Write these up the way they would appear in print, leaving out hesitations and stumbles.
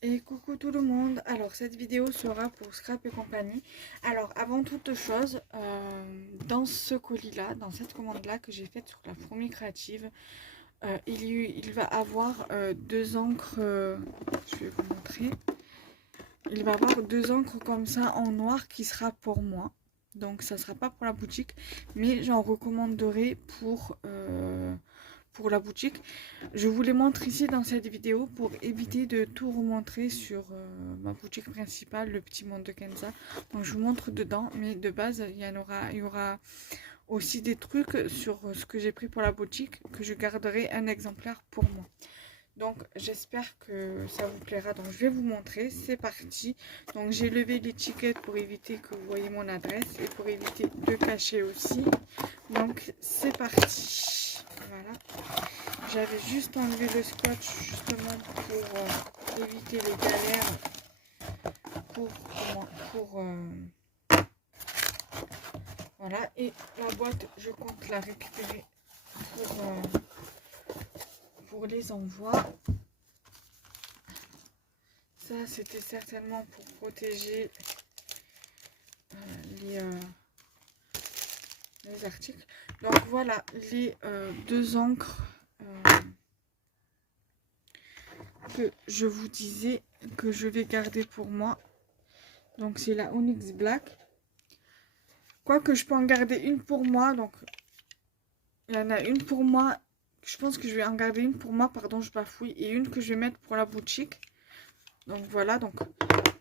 Et coucou tout le monde, alors cette vidéo sera pour Scrap et compagnie. Alors avant toute chose, dans ce colis là, dans cette commande là que j'ai faite sur la fourmi créative, il va avoir deux encres, je vais vous montrer. Il va avoir deux encres comme ça en noir qui sera pour moi. Donc ça sera pas pour la boutique, mais j'en recommanderai pour la boutique. Je vous les montre ici dans cette vidéo pour éviter de tout remontrer sur ma boutique principale, le petit monde de Kenza. Donc je vous montre dedans, mais de base il y aura aussi des trucs sur ce que j'ai pris pour la boutique que je garderai un exemplaire pour moi. Donc j'espère que ça vous plaira. Donc je vais vous montrer, c'est parti. Donc j'ai levé l'étiquette pour éviter que vous voyez mon adresse et pour éviter de cacher aussi. Donc c'est parti. Voilà. J'avais juste enlevé le scotch justement pour éviter les galères pour voilà. Et la boîte je compte la récupérer pour les envois. Ça c'était certainement pour protéger les, les articles. Donc voilà les deux encres que je vous disais que je vais garder pour moi. Donc c'est la Onyx Black. Quoique je peux en garder une pour moi. Donc il y en a une pour moi. Je pense que je vais en garder une pour moi. Pardon, je bafouille. Et une que je vais mettre pour la boutique. Donc voilà. Donc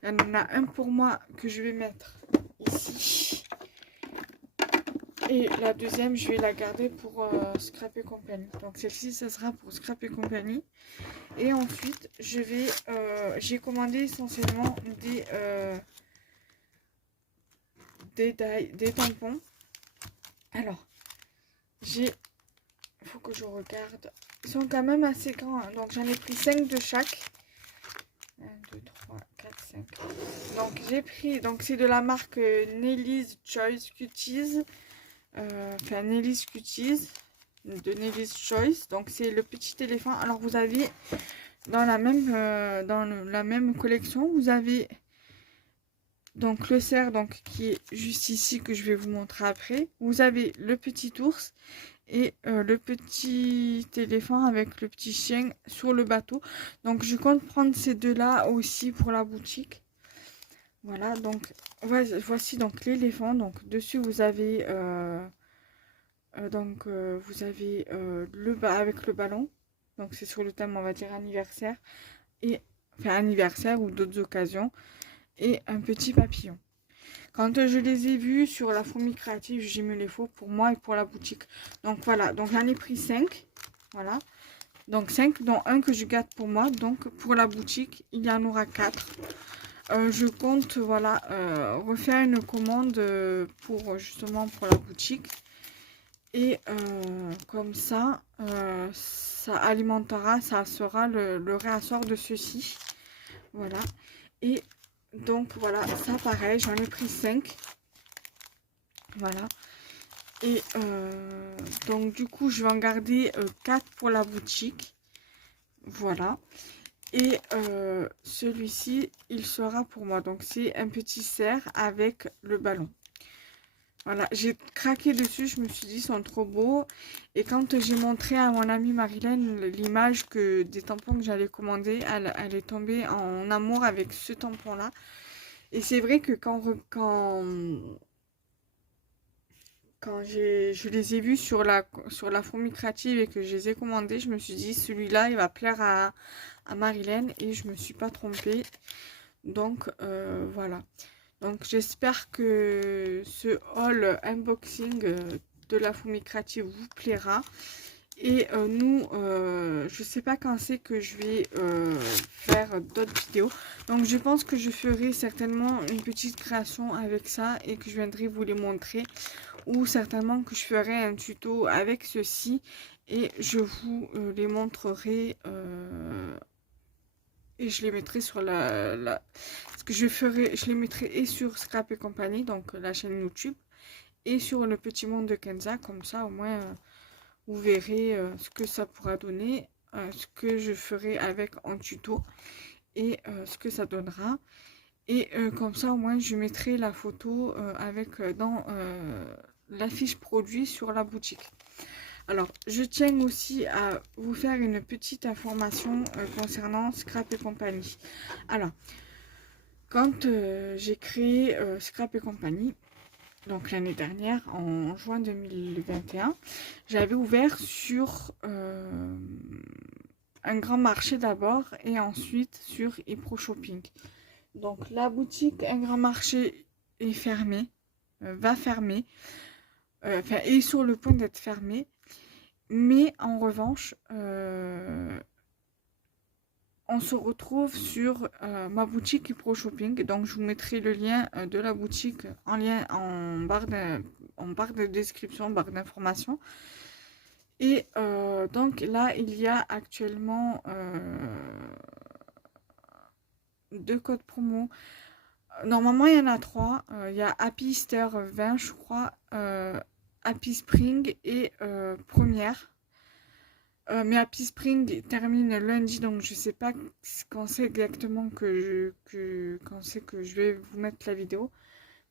il y en a un pour moi que je vais mettre ici. Et la deuxième, je vais la garder pour Scrap et compagnie. Donc celle-ci, ça sera pour Scrap et compagnie. Et ensuite, j'ai commandé essentiellement des tampons. Alors, il faut que je regarde. Ils sont quand même assez grands. Hein. Donc j'en ai pris 5 de chaque. 1, 2, 3, 4, 5. Donc j'ai pris, donc c'est de la marque Nelly's Choice Cuties. Enfin Nelly's Cuties. De Nelly's Choice. Donc c'est le petit éléphant. Alors vous avez dans la même collection, vous avez donc le cerf donc qui est juste ici que je vais vous montrer après. Vous avez le petit ours et le petit éléphant avec le petit chien sur le bateau. Donc je compte prendre ces deux là aussi pour la boutique. Voilà, donc voici donc l'éléphant. Donc dessus vous avez avec le ballon. Donc c'est sur le thème on va dire anniversaire et enfin anniversaire ou d'autres occasions et un petit papillon. Quand je les ai vus sur la fourmi créative, j'ai mis les faux pour moi et pour la boutique. Donc voilà, donc j'en ai pris 5. Voilà. Donc 5, dont un que je garde pour moi. Donc pour la boutique, il y en aura 4. Je compte voilà refaire une commande justement pour la boutique. Et comme ça, ça alimentera, ça sera le réassort de ceci. Voilà. Et donc voilà, ça pareil, j'en ai pris 5. Voilà. Et donc du coup, je vais en garder 4 pour la boutique. Voilà. Et celui-ci, il sera pour moi. Donc c'est un petit cerf avec le ballon. Voilà, j'ai craqué dessus, je me suis dit, ils sont trop beaux. Et quand j'ai montré à mon amie Marilyn l'image des tampons que j'allais commander, elle est tombée en amour avec ce tampon-là. Et c'est vrai que quand je les ai vus sur la fourmi créative et que je les ai commandés, je me suis dit, celui-là, il va plaire à Marilyn et je me suis pas trompée. Donc, voilà. Donc j'espère que ce haul unboxing de la fourmi créative vous plaira. Et je sais pas quand c'est que je vais faire d'autres vidéos. Donc je pense que je ferai certainement une petite création avec ça et que je viendrai vous les montrer. Ou certainement que je ferai un tuto avec ceci et je vous les montrerai. Et je les mettrai sur ce que je les mettrai et sur Scrap et compagnie, donc la chaîne YouTube, et sur le petit monde de Kenza, comme ça au moins vous verrez ce que ça pourra donner, ce que je ferai avec en tuto. et ce que ça donnera. Et comme ça, au moins, je mettrai la photo avec dans la fiche produit sur la boutique. Alors, je tiens aussi à vous faire une petite information concernant Scrap et compagnie. Alors, quand j'ai créé Scrap et compagnie, donc l'année dernière, en juin 2021, j'avais ouvert sur un grand marché d'abord et ensuite sur ePro Shopping. Donc la boutique Un Grand Marché est fermée, va fermer, enfin est sur le point d'être fermée. Mais en revanche, on se retrouve sur ma boutique ePro Shopping. Donc je vous mettrai le lien de la boutique en barre de description, barre d'information. Et donc là, il y a actuellement 2 codes promo. Normalement, il y en a 3. Il y a Happy Easter 20, je crois, Happy Spring et Première. Mais Happy Spring termine lundi, donc je sais pas quand c'est exactement quand c'est que je vais vous mettre la vidéo.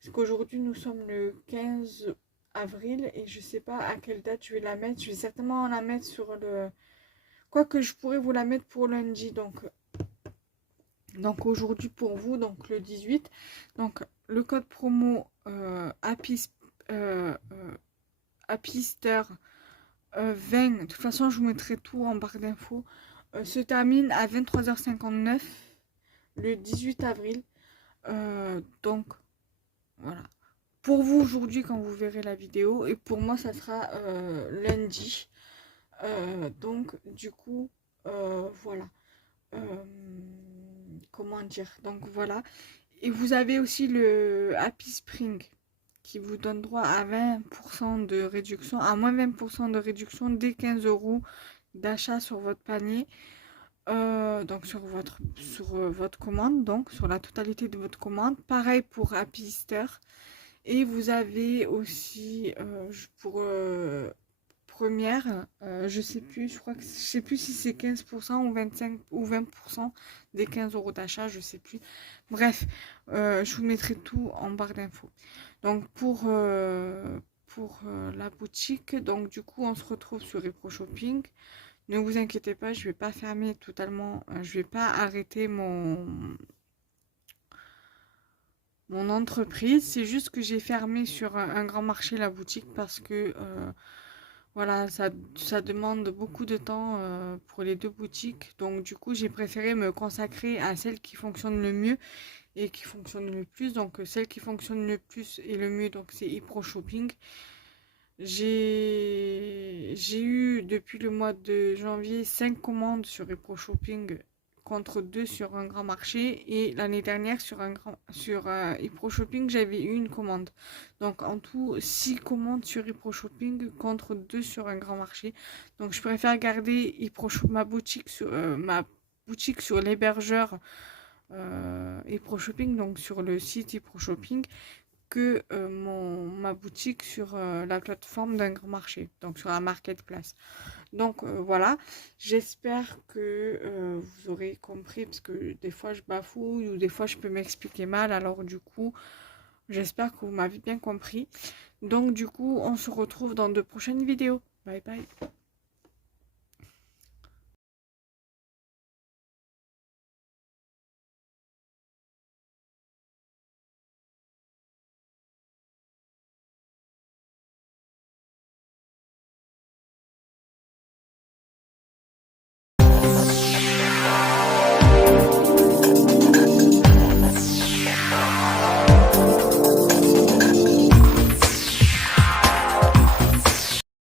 Parce qu'aujourd'hui, nous sommes le 15 avril et je sais pas à quelle date je vais la mettre. Je vais certainement la mettre sur le... Quoique je pourrais vous la mettre pour lundi, donc aujourd'hui pour vous, donc le 18. Donc le code promo Happy Easter 20, de toute façon je vous mettrai tout en barre d'infos, se termine à 23h59 le 18 avril. Donc voilà. Pour vous aujourd'hui quand vous verrez la vidéo, et pour moi ça sera lundi. Donc du coup voilà. Comment dire, donc voilà. Et vous avez aussi le Happy Spring qui vous donne droit à 20% de réduction, à moins 20% de réduction dès 15 € d'achat sur votre panier. Donc sur votre commande, donc sur la totalité de votre commande. Pareil pour Happy Easter. Et vous avez aussi pour Première, je sais plus, je sais plus si c'est 15% ou 25 ou 20% des 15 € d'achat, je sais plus. Bref, je vous mettrai tout en barre d'infos. Donc pour la boutique, donc du coup on se retrouve sur ePro Shopping. Ne vous inquiétez pas, je vais pas fermer totalement, je vais pas arrêter mon entreprise. C'est juste que j'ai fermé sur un grand marché la boutique parce que voilà, ça demande beaucoup de temps pour les 2 boutiques. Donc du coup, j'ai préféré me consacrer à celle qui fonctionne le mieux et qui fonctionne le plus. Donc celle qui fonctionne le plus et le mieux, donc c'est ePro Shopping. J'ai eu depuis le mois de janvier 5 commandes sur ePro Shopping contre 2 sur un grand marché, et l'année dernière sur ePro Shopping j'avais eu une commande. Donc en tout 6 commandes sur ePro Shopping contre 2 sur un grand marché. Donc je préfère garder ma boutique sur l'hébergeur ePro Shopping, donc sur le site ePro Shopping, que ma boutique sur la plateforme d'un grand marché, donc sur la marketplace. Donc voilà, j'espère que vous aurez compris, parce que des fois je bafouille ou des fois je peux m'expliquer mal, alors du coup j'espère que vous m'avez bien compris. Donc du coup on se retrouve dans de prochaines vidéos. Bye bye.